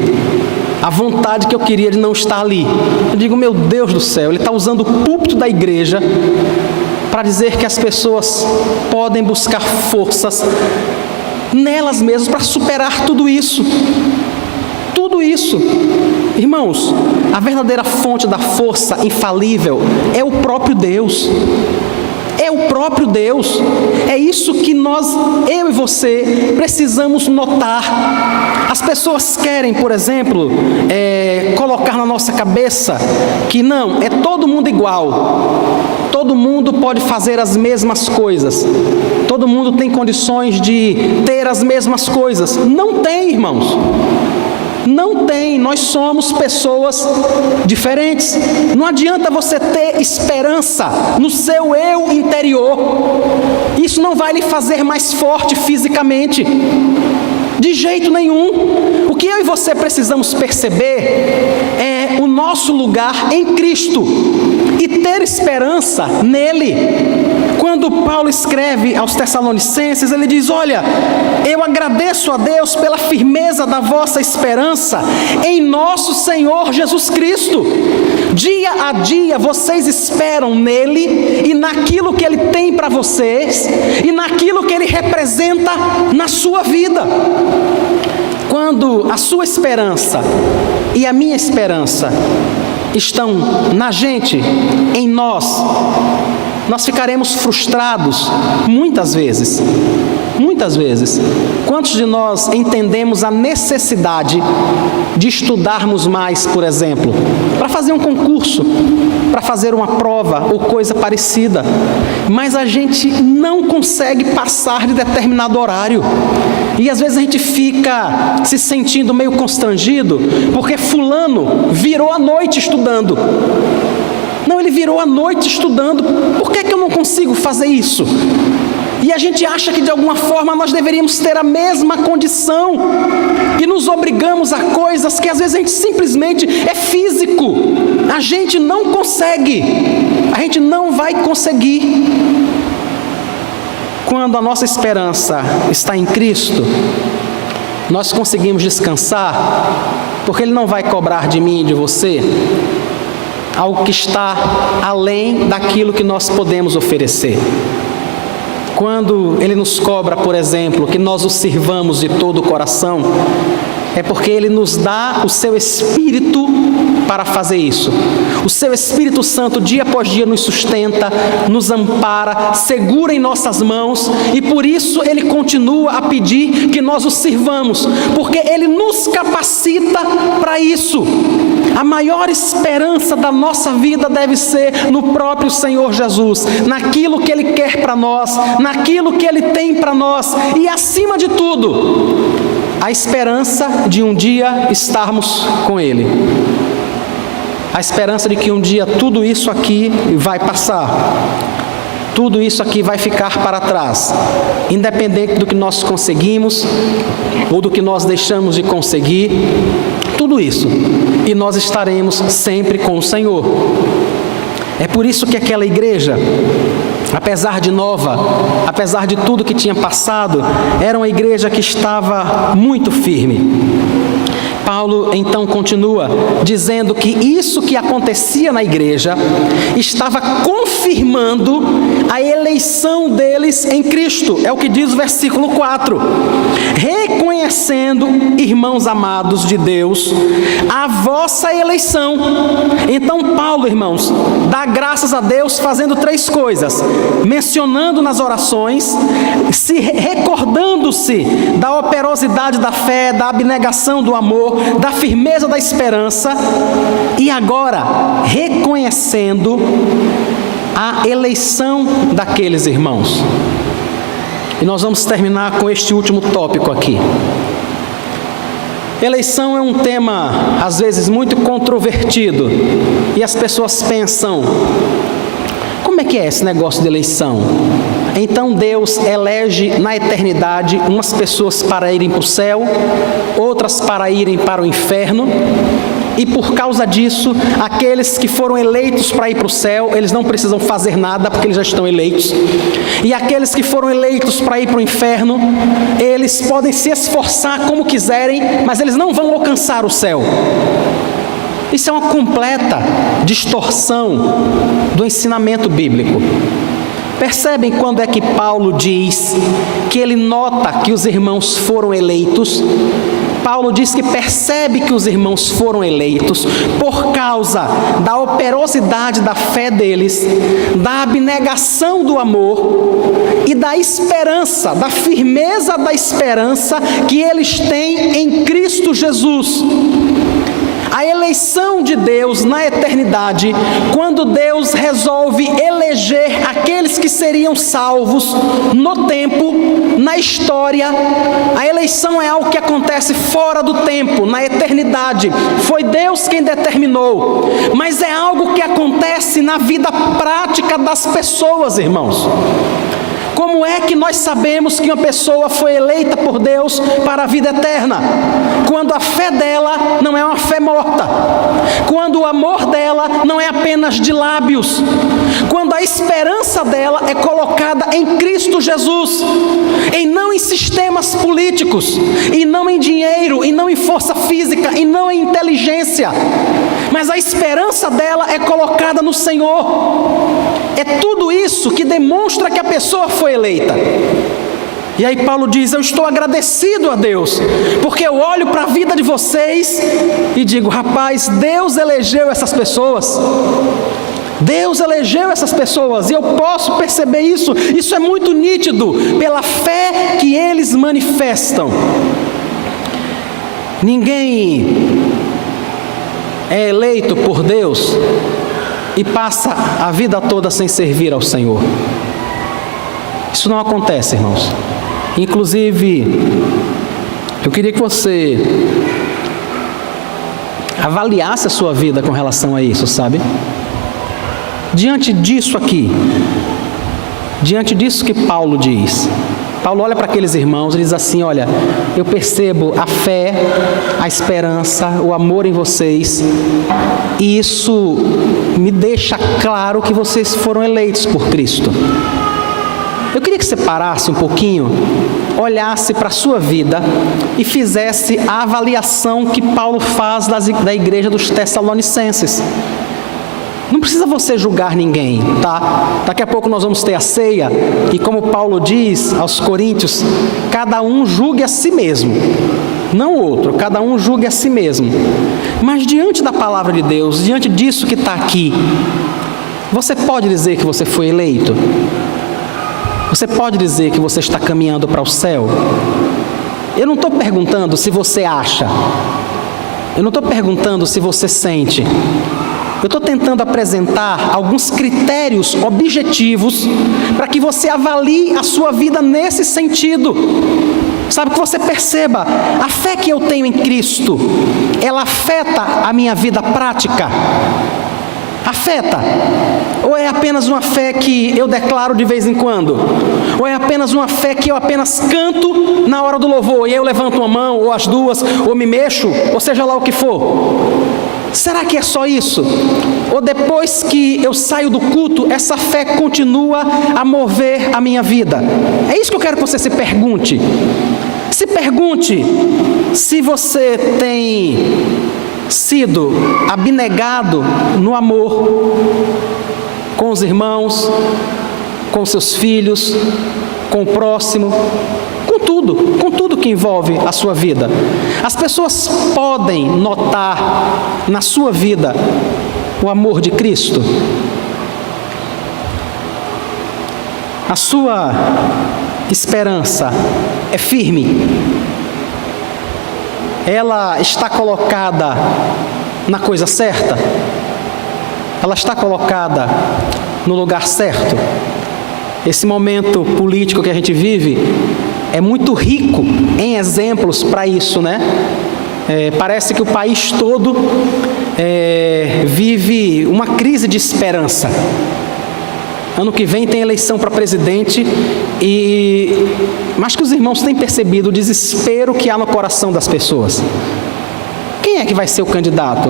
a vontade que eu queria de não estar ali. Eu digo, meu Deus do céu, ele está usando o púlpito da igreja para dizer que as pessoas podem buscar forças nelas mesmas para superar tudo isso. Tudo isso. Irmãos, a verdadeira fonte da força infalível é o próprio Deus. É o próprio Deus. É isso que eu e você, precisamos notar. As pessoas querem, por exemplo, colocar na nossa cabeça que não, é todo mundo igual. Todo mundo pode fazer as mesmas coisas. Todo mundo tem condições de ter as mesmas coisas. Não tem, irmãos. Não tem, nós somos pessoas diferentes. Não adianta você ter esperança no seu eu interior. Isso não vai lhe fazer mais forte fisicamente, de jeito nenhum. O que eu e você precisamos perceber é o nosso lugar em Cristo e ter esperança nele. Quando Paulo escreve aos Tessalonicenses, ele diz: olha, eu agradeço a Deus pela firmeza da vossa esperança em nosso Senhor Jesus Cristo. Dia a dia vocês esperam nele e naquilo que ele tem para vocês e naquilo que ele representa na sua vida. Quando a sua esperança e a minha esperança estão na gente, em nós ficaremos frustrados muitas vezes. muitas vezes, quantos de nós entendemos a necessidade de estudarmos mais, por exemplo, para fazer um concurso, para fazer uma prova ou coisa parecida, mas a gente não consegue passar de determinado horário, e às vezes a gente fica se sentindo meio constrangido, porque fulano virou a noite estudando. Não, ele virou a noite estudando, por que eu não consigo fazer isso? E a gente acha que de alguma forma nós deveríamos ter a mesma condição, e nos obrigamos a coisas que às vezes a gente simplesmente é físico, a gente não consegue, a gente não vai conseguir. Quando a nossa esperança está em Cristo, nós conseguimos descansar, porque Ele não vai cobrar de mim e de você algo que está além daquilo que nós podemos oferecer. Quando Ele nos cobra, por exemplo, que nós o sirvamos de todo o coração, é porque Ele nos dá o Seu Espírito para fazer isso. O Seu Espírito Santo, dia após dia, nos sustenta, nos ampara, segura em nossas mãos, e por isso Ele continua a pedir que nós o sirvamos, porque Ele nos capacita para isso. A maior esperança da nossa vida deve ser no próprio Senhor Jesus, naquilo que Ele quer para nós, naquilo que Ele tem para nós, e acima de tudo, a esperança de um dia estarmos com Ele. A esperança de que um dia tudo isso aqui vai passar, tudo isso aqui vai ficar para trás, independente do que nós conseguimos ou do que nós deixamos de conseguir, tudo isso, e nós estaremos sempre com o Senhor. É por isso que aquela igreja, apesar de nova, apesar de tudo que tinha passado, era uma igreja que estava muito firme. Paulo então continua dizendo que isso que acontecia na igreja estava confirmando a eleição deles em Cristo. É o que diz o versículo 4. Reconhecendo, irmãos amados de Deus, a vossa eleição. Então Paulo, irmãos, dá graças a Deus fazendo 3 coisas. Mencionando nas orações, se recordando-se da operosidade da fé, da abnegação do amor, da firmeza da esperança, e agora reconhecendo a eleição daqueles irmãos. E nós vamos terminar com este último tópico aqui. Eleição é um tema às vezes muito controvertido, e as pessoas pensam: como é que é esse negócio de eleição? Então Deus elege na eternidade umas pessoas para irem para o céu, outras para irem para o inferno, e por causa disso, aqueles que foram eleitos para ir para o céu, eles não precisam fazer nada porque eles já estão eleitos, e aqueles que foram eleitos para ir para o inferno, eles podem se esforçar como quiserem, mas eles não vão alcançar o céu. Isso é uma completa distorção do ensinamento bíblico. Percebem quando é que Paulo diz que ele nota que os irmãos foram eleitos? Paulo diz que percebe que os irmãos foram eleitos por causa da operosidade da fé deles, da abnegação do amor e da esperança, da firmeza da esperança que eles têm em Cristo Jesus. A eleição de Deus na eternidade, quando Deus resolve eleger aqueles que seriam salvos no tempo, na história, a eleição é algo que acontece fora do tempo, na eternidade. Foi Deus quem determinou, mas é algo que acontece na vida prática das pessoas, irmãos. Como é que nós sabemos que uma pessoa foi eleita por Deus para a vida eterna? Quando a fé dela não é uma fé morta, quando o amor dela não é apenas de lábios, quando a esperança dela é colocada em Cristo Jesus, e não em sistemas políticos, e não em dinheiro, e não em força física, e não em inteligência, mas a esperança dela é colocada no Senhor. É tudo isso que demonstra que a pessoa foi eleita. E aí Paulo diz: eu estou agradecido a Deus, porque eu olho para a vida de vocês e digo: rapaz, Deus elegeu essas pessoas. Deus elegeu essas pessoas e eu posso perceber isso. Isso é muito nítido pela fé que eles manifestam. Ninguém é eleito por Deus e passa a vida toda sem servir ao Senhor. Isso não acontece, irmãos. Inclusive, eu queria que você avaliasse a sua vida com relação a isso, sabe? Diante disso aqui, diante disso que Paulo diz, Paulo olha para aqueles irmãos e diz assim: olha, eu percebo a fé, a esperança, o amor em vocês, e isso me deixa claro que vocês foram eleitos por Cristo. Eu queria que você parasse um pouquinho, olhasse para a sua vida e fizesse a avaliação que Paulo faz da igreja dos Tessalonicenses. Não precisa você julgar ninguém, tá? Daqui a pouco nós vamos ter a ceia e, como Paulo diz aos Coríntios, cada um julgue a si mesmo, não o outro, cada um julgue a si mesmo. Mas diante da palavra de Deus, diante disso que está aqui, você pode dizer que você foi eleito? Você pode dizer que você está caminhando para o céu? Eu não estou perguntando se você acha, eu não estou perguntando se você sente. Eu estou tentando apresentar alguns critérios objetivos para que você avalie a sua vida nesse sentido. Sabe, que você perceba, a fé que eu tenho em Cristo, ela afeta a minha vida prática? Afeta? Ou é apenas uma fé que eu declaro de vez em quando? Ou é apenas uma fé que eu apenas canto na hora do louvor, e eu levanto uma mão, ou as duas, ou me mexo, ou seja lá o que for? Será que é só isso? Ou depois que eu saio do culto, essa fé continua a mover a minha vida? É isso que eu quero que você se pergunte. Se pergunte se você tem sido abnegado no amor com os irmãos, com seus filhos, com o próximo, com tudo que envolve a sua vida. As pessoas podem notar na sua vida o amor de Cristo. A sua esperança é firme. Ela está colocada na coisa certa? Ela está colocada no lugar certo? Esse momento político que a gente vive é muito rico em exemplos para isso, né? Parece que o país todo vive uma crise de esperança. Ano que vem tem eleição para presidente, mas que os irmãos têm percebido o desespero que há no coração das pessoas. Quem é que vai ser o candidato?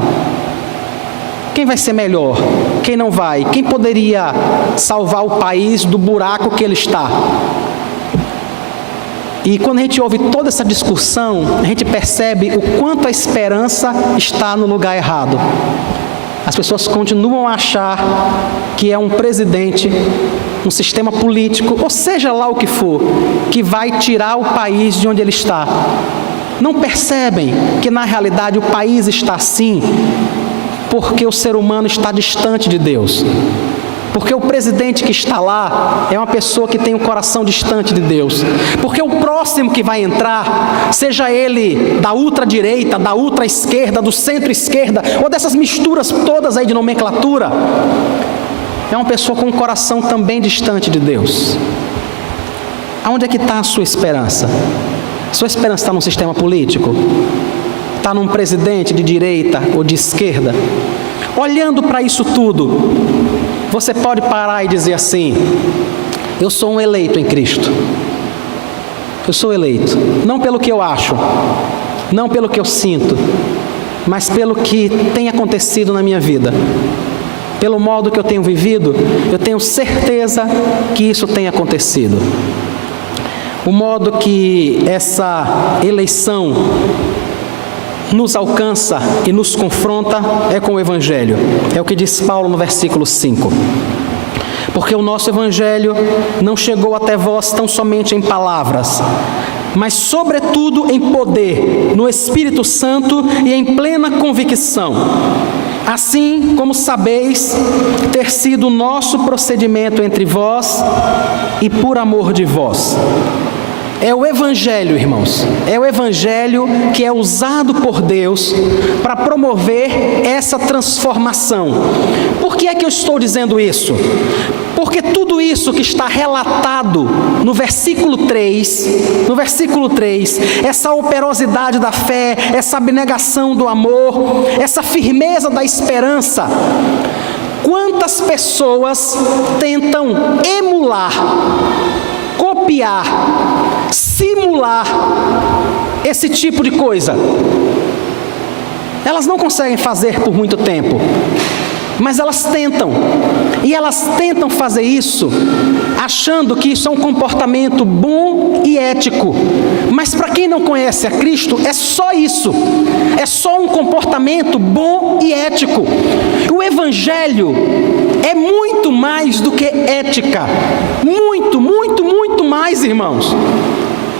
Quem vai ser melhor? Quem não vai? Quem poderia salvar o país do buraco que ele está? E quando a gente ouve toda essa discussão, a gente percebe o quanto a esperança está no lugar errado. As pessoas continuam a achar que é um presidente, um sistema político, ou seja lá o que for, que vai tirar o país de onde ele está. Não percebem que na realidade o país está assim porque o ser humano está distante de Deus. Porque o presidente que está lá é uma pessoa que tem um coração distante de Deus. Porque o próximo que vai entrar, seja ele da ultradireita, da ultraesquerda, do centro-esquerda, ou dessas misturas todas aí de nomenclatura, é uma pessoa com um coração também distante de Deus. Aonde é que está a sua esperança? Sua esperança está num sistema político? Está num presidente de direita ou de esquerda? Olhando para isso tudo, você pode parar e dizer assim: eu sou um eleito em Cristo. Eu sou eleito, não pelo que eu acho, não pelo que eu sinto, mas pelo que tem acontecido na minha vida. Pelo modo que eu tenho vivido, eu tenho certeza que isso tem acontecido. O modo que essa eleição nos alcança e nos confronta é com o Evangelho. É o que diz Paulo no versículo 5. Porque o nosso Evangelho não chegou até vós tão somente em palavras, mas sobretudo em poder, no Espírito Santo e em plena convicção. Assim como sabeis ter sido o nosso procedimento entre vós e por amor de vós. É o Evangelho, irmãos, é o Evangelho que é usado por Deus para promover essa transformação. Por que é que eu estou dizendo isso? Porque tudo isso que está relatado no versículo 3, essa operosidade da fé, essa abnegação do amor, essa firmeza da esperança, quantas pessoas tentam emular, copiar, simular esse tipo de coisa? Elas não conseguem fazer por muito tempo, mas elas tentam, e elas tentam fazer isso achando que isso é um comportamento bom e ético. Mas para quem não conhece a Cristo, é só isso, é só um comportamento bom e ético. O Evangelho é muito mais do que ética, muito, muito, muito mais, irmãos.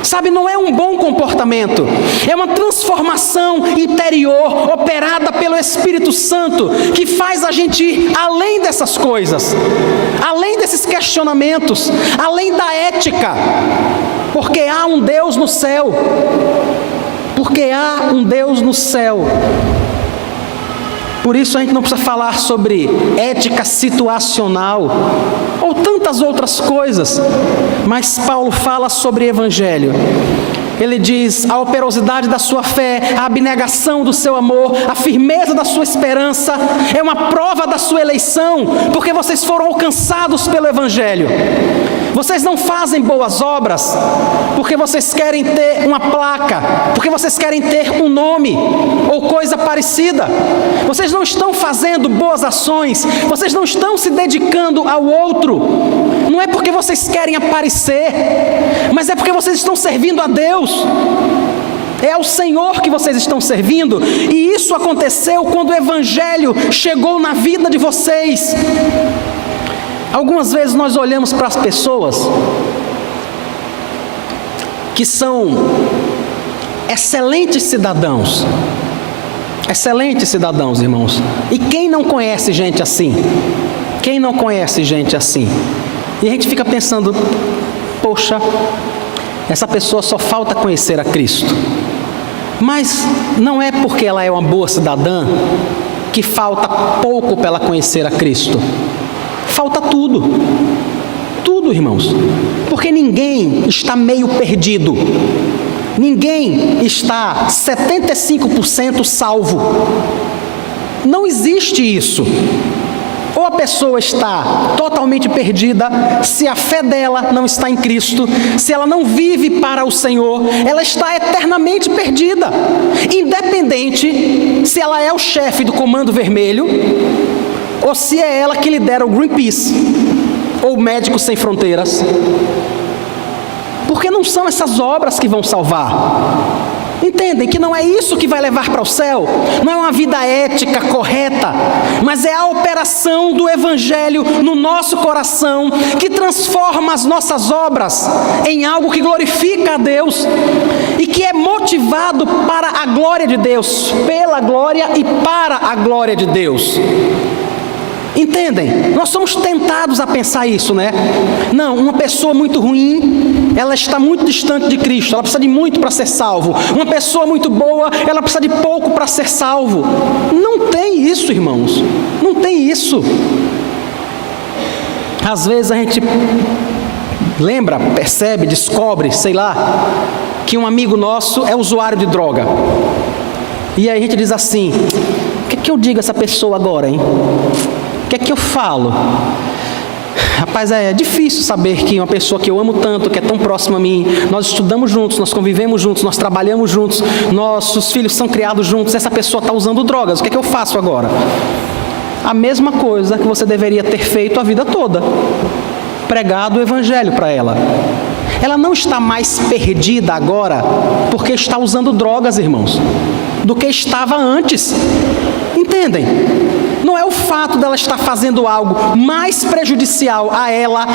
Sabe, não é um bom comportamento, é uma transformação interior operada pelo Espírito Santo, que faz a gente ir além dessas coisas, além desses questionamentos, além da ética, porque há um Deus no céu, Por isso a gente não precisa falar sobre ética situacional ou tantas outras coisas, mas Paulo fala sobre Evangelho. Ele diz: a operosidade da sua fé, a abnegação do seu amor, a firmeza da sua esperança é uma prova da sua eleição, porque vocês foram alcançados pelo Evangelho. Vocês não fazem boas obras porque vocês querem ter uma placa, porque vocês querem ter um nome ou coisa parecida. Vocês não estão fazendo boas ações, vocês não estão se dedicando ao outro. Não é porque vocês querem aparecer, mas é porque vocês estão servindo a Deus. É ao Senhor que vocês estão servindo, e isso aconteceu quando o Evangelho chegou na vida de vocês. Algumas vezes nós olhamos para as pessoas que são excelentes cidadãos, irmãos, e quem não conhece gente assim? E a gente fica pensando: poxa, essa pessoa só falta conhecer a Cristo. Mas não é porque ela é uma boa cidadã que falta pouco para ela conhecer a Cristo. Falta tudo, irmãos, porque ninguém está meio perdido, ninguém está 75% salvo, não existe isso. Ou a pessoa está totalmente perdida, se a fé dela não está em Cristo, se ela não vive para o Senhor, ela está eternamente perdida, independente se ela é o chefe do Comando Vermelho, ou se é ela que lidera o Greenpeace, ou Médicos Sem Fronteiras. Porque não são essas obras que vão salvar. Entendem que não é isso que vai levar para o céu? Não é uma vida ética correta, mas é a operação do Evangelho no nosso coração, que transforma as nossas obras em algo que glorifica a Deus, e que é motivado para a glória de Deus, pela glória e para a glória de Deus. Entendem? Nós somos tentados a pensar isso, né? Não, uma pessoa muito ruim, ela está muito distante de Cristo, ela precisa de muito para ser salvo. Uma pessoa muito boa, ela precisa de pouco para ser salvo. Não tem isso, irmãos. Não tem isso. Às vezes a gente lembra, percebe, descobre, sei lá, que um amigo nosso é usuário de droga. E aí a gente diz assim: o que eu digo a essa pessoa agora, hein? O que é que eu falo? Rapaz, é difícil saber que uma pessoa que eu amo tanto, que é tão próxima a mim, nós estudamos juntos, nós convivemos juntos, nós trabalhamos juntos, nossos filhos são criados juntos, essa pessoa está usando drogas, o que é que eu faço agora? A mesma coisa que você deveria ter feito a vida toda: pregado o Evangelho para ela. Ela não está mais perdida agora porque está usando drogas, irmãos, do que estava antes. Entendem? Não é o fato dela estar fazendo algo mais prejudicial a ela,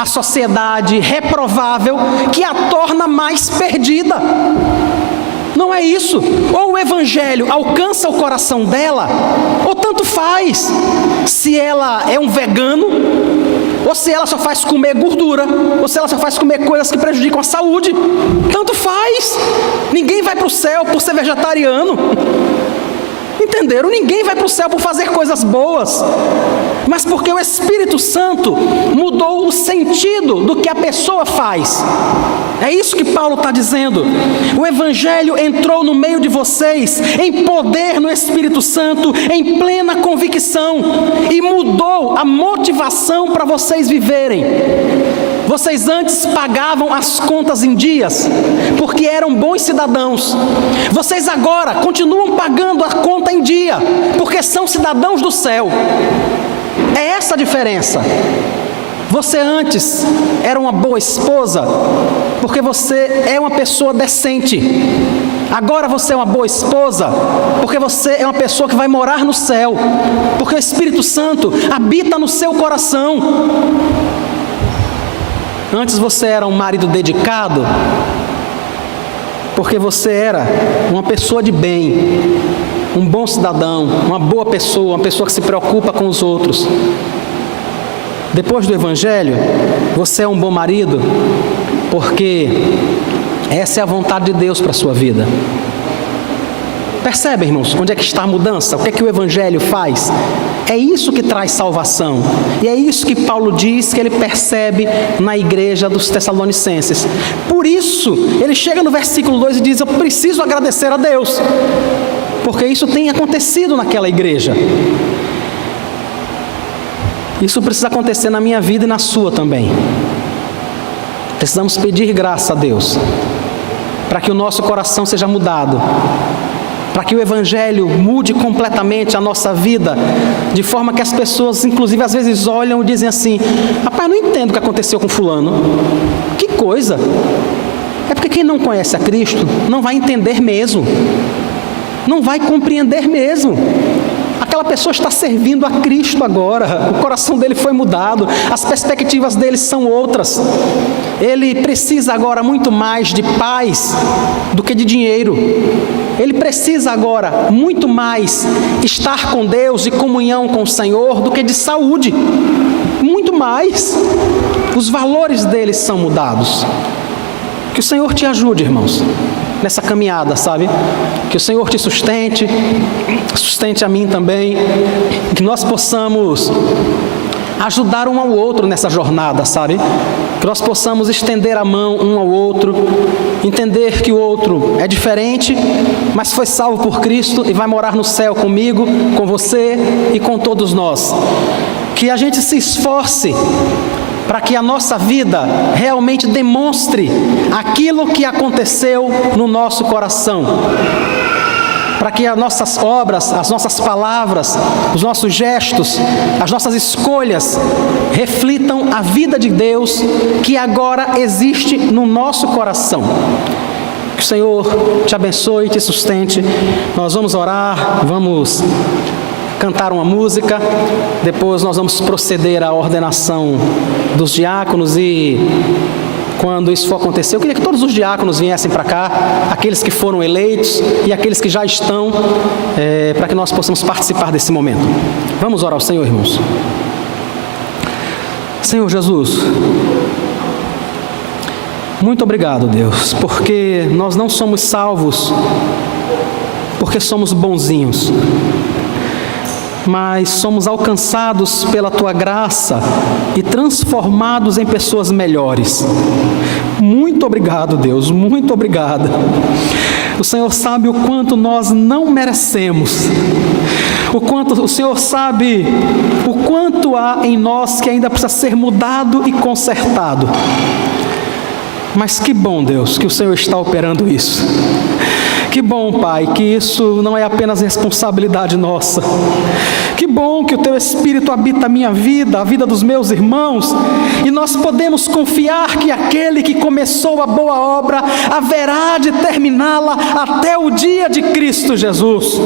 à sociedade, reprovável, que a torna mais perdida. Não é isso. Ou o evangelho alcança o coração dela, ou tanto faz se ela é um vegano, ou se ela só faz comer gordura, ou se ela só faz comer coisas que prejudicam a saúde. Tanto faz. Ninguém vai para o céu por ser vegetariano. Entenderam? Ninguém vai para o céu por fazer coisas boas, mas porque o Espírito Santo mudou o sentido do que a pessoa faz. É isso que Paulo está dizendo. O Evangelho entrou no meio de vocês em poder no Espírito Santo, em plena convicção, e mudou a motivação para vocês viverem. Vocês antes pagavam as contas em dias, porque eram bons cidadãos. Vocês agora continuam pagando a conta em dia, porque são cidadãos do céu. É essa a diferença. Você antes era uma boa esposa, porque você é uma pessoa decente. Agora você é uma boa esposa, porque você é uma pessoa que vai morar no céu, porque o Espírito Santo habita no seu coração. Antes você era um marido dedicado, porque você era uma pessoa de bem, um bom cidadão, uma boa pessoa, uma pessoa que se preocupa com os outros. Depois do Evangelho, você é um bom marido, porque essa é a vontade de Deus para a sua vida. Percebe, irmãos, onde é que está a mudança? O que é que o Evangelho faz? É isso que traz salvação. E é isso que Paulo diz que ele percebe na igreja dos Tessalonicenses. Por isso, ele chega no versículo 2 e diz: eu preciso agradecer a Deus, porque isso tem acontecido naquela igreja. Isso precisa acontecer na minha vida e na sua também. Precisamos pedir graça a Deus, para que o nosso coração seja mudado, para que o Evangelho mude completamente a nossa vida, de forma que as pessoas, inclusive, às vezes olham e dizem assim: rapaz, não entendo o que aconteceu com fulano. Que coisa! É porque quem não conhece a Cristo não vai entender mesmo, não vai compreender mesmo. Aquela pessoa está servindo a Cristo agora, o coração dele foi mudado, as perspectivas dele são outras. Ele precisa agora muito mais de paz do que de dinheiro. Ele precisa agora muito mais estar com Deus e comunhão com o Senhor do que de saúde. Muito mais. Os valores dele são mudados. Que o Senhor te ajude, irmãos, nessa caminhada, sabe? Que o Senhor te sustente a mim também, que nós possamos ajudar um ao outro nessa jornada, sabe? Que nós possamos estender a mão um ao outro, entender que o outro é diferente, mas foi salvo por Cristo e vai morar no céu comigo, com você e com todos nós. Que a gente se esforce para que a nossa vida realmente demonstre aquilo que aconteceu no nosso coração, para que as nossas obras, as nossas palavras, os nossos gestos, as nossas escolhas reflitam a vida de Deus que agora existe no nosso coração. Que o Senhor te abençoe e te sustente. Nós vamos orar, vamos cantar uma música, depois nós vamos proceder à ordenação dos diáconos, e quando isso for acontecer, eu queria que todos os diáconos viessem para cá, aqueles que foram eleitos e aqueles que já estão, para que nós possamos participar desse momento. Vamos orar ao Senhor, irmãos. Senhor Jesus, muito obrigado, Deus, porque nós não somos salvos porque somos bonzinhos, mas somos alcançados pela Tua graça e transformados em pessoas melhores. Muito obrigado, Deus, muito obrigado. O Senhor sabe o quanto nós não merecemos, o quanto o Senhor sabe o quanto há em nós que ainda precisa ser mudado e consertado. Mas que bom, Deus, que o Senhor está operando isso. Que bom, Pai, que isso não é apenas responsabilidade nossa. Que bom que o Teu Espírito habita a minha vida, a vida dos meus irmãos, e nós podemos confiar que aquele que começou a boa obra haverá de terminá-la até o dia de Cristo Jesus.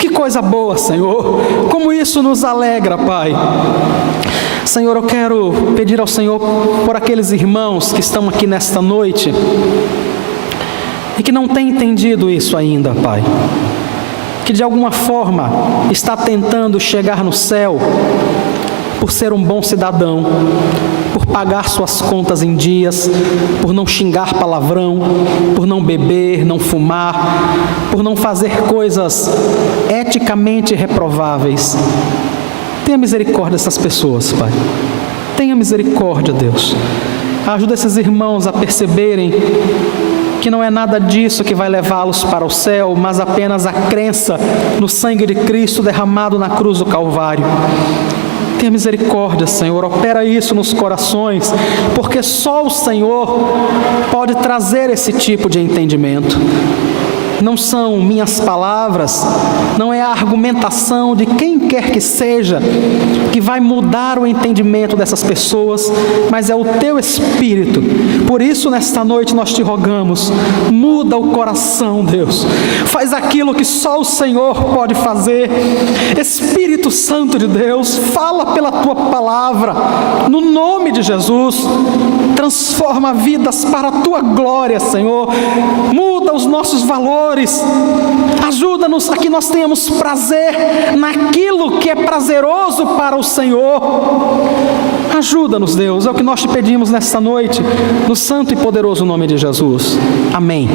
Que coisa boa, Senhor, como isso nos alegra, Pai. Senhor, eu quero pedir ao Senhor por aqueles irmãos que estão aqui nesta noite e que não têm entendido isso ainda, Pai, que de alguma forma está tentando chegar no céu por ser um bom cidadão, por pagar suas contas em dias, por não xingar palavrão, por não beber, não fumar, por não fazer coisas eticamente reprováveis. Tenha misericórdia dessas pessoas, Pai. Tenha misericórdia, Deus. Ajuda esses irmãos a perceberem que não é nada disso que vai levá-los para o céu, mas apenas a crença no sangue de Cristo derramado na cruz do Calvário. Tenha misericórdia, Senhor, opera isso nos corações, porque só o Senhor pode trazer esse tipo de entendimento. Não são minhas palavras, não é a argumentação de quem quer que seja que vai mudar o entendimento dessas pessoas, mas é o Teu Espírito. Por isso, nesta noite nós te rogamos, muda o coração, Deus. Faz aquilo que só o Senhor pode fazer. Espírito Santo de Deus, fala pela Tua palavra, no nome de Jesus. Transforma vidas para a Tua glória, Senhor. Muda os nossos valores. Ajuda-nos a que nós tenhamos prazer naquilo que é prazeroso para o Senhor. Ajuda-nos, Deus, é o que nós te pedimos nesta noite, no santo e poderoso nome de Jesus. Amém.